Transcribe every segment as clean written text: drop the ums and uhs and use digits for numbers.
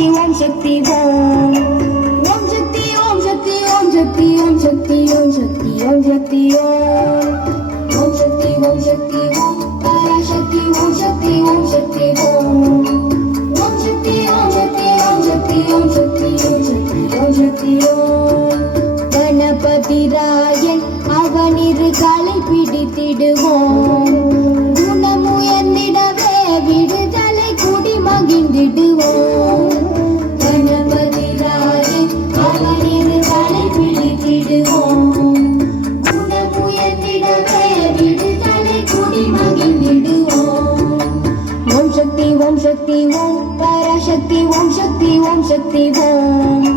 பராசக்தி ஓம் சக்தி ஓம் ஓம் சக்தி ஓம் சக்தி ஓம் சக்தி ஓம் சக்தி ஓம் சக்தி ஓம் சக்தி ஓம் ஓம் சக்தி ஓம் சக்தி ஓம் பராசக்தி ஓம் சக்தி ஓம் சக்தி ஓம் ஓம் சக்தி ஓம் சக்தி ஓம் சக்தி ஓம் சக்தி ஓம் சக்தி ஓம் சக்தி ஓம் கணபதி ராயன் அவனிரு காலை பிடித்திடுவோம் குணமுயர்ந்திடவே விடுதலை குடி மகிழ்ந்திடுவோம் கணபதி ராயன் அவனிரு காலை பிடித்திடுவோம் குணமுயர்ந்திடவே விடுதலை குடி மகிழ்ந்திடுவோம் ஓம் சக்தி ஓம் சக்தி ஓம் பராசக்தி ஓம் சக்தி ஓம் சக்தி ஓம்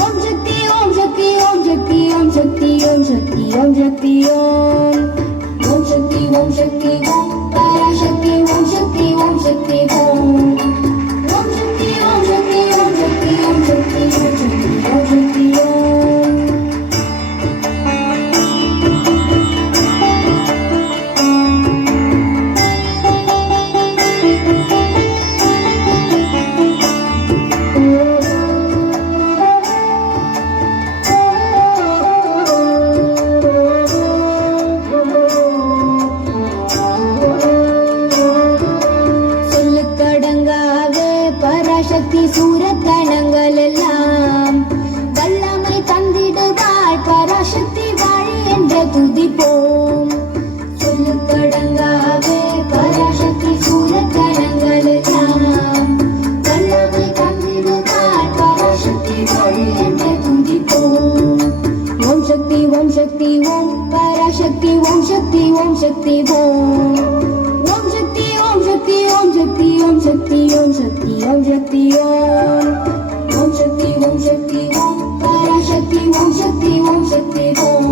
ஓம் சக்தி ஓம் சக்தி ஓம் சக்தி ஓம் சக்தி ஓம் சக்தி ஓம் சக்தி ஓம் ஓம் சக்தி ஓம் சக்தி ஓம் பராசக்தி ஓம் சக்தி ஓம் சக்தி ஓம் ஓம் சக்தி ஓம் சக்தி ஓம் சக்தி ஓம் சக்தி ஓம் சக்தி ஓம் சக்தி ஓம் பராசக்தி சூரக்கணங்கள் எல்லாம் வல்லமை தந்திடுவாள் பராசக்தி வாழி என்ற துதிப்போம் சொல்லுக்கடங்காவே பராசக்தி சூரக்கணங்கள் எல்லாம் வல்லமை தந்திடுவாள் பராசக்தி வாழி என்ற துதிப்போம் ஓம் சக்தி ஓம் சக்தி ஓம் பராசக்தி ஓம் சக்தி ஓம் சக்தி ஓம் ஓம் சக்தி ஓம் சக்தி ஓம் சக்தி ஓம் சக்தி ஓம் சக்தி ஓம் சக்தி ஓம் ஓம் சக்தி ஓம் சக்தி ஓம் பராசக்தி ஓம் சக்தி ஓம் சக்தி ஓம்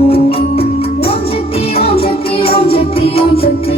ஓம் சக்தி ஓம் சக்தி ஓம் சக்தி ஓம் சக்தி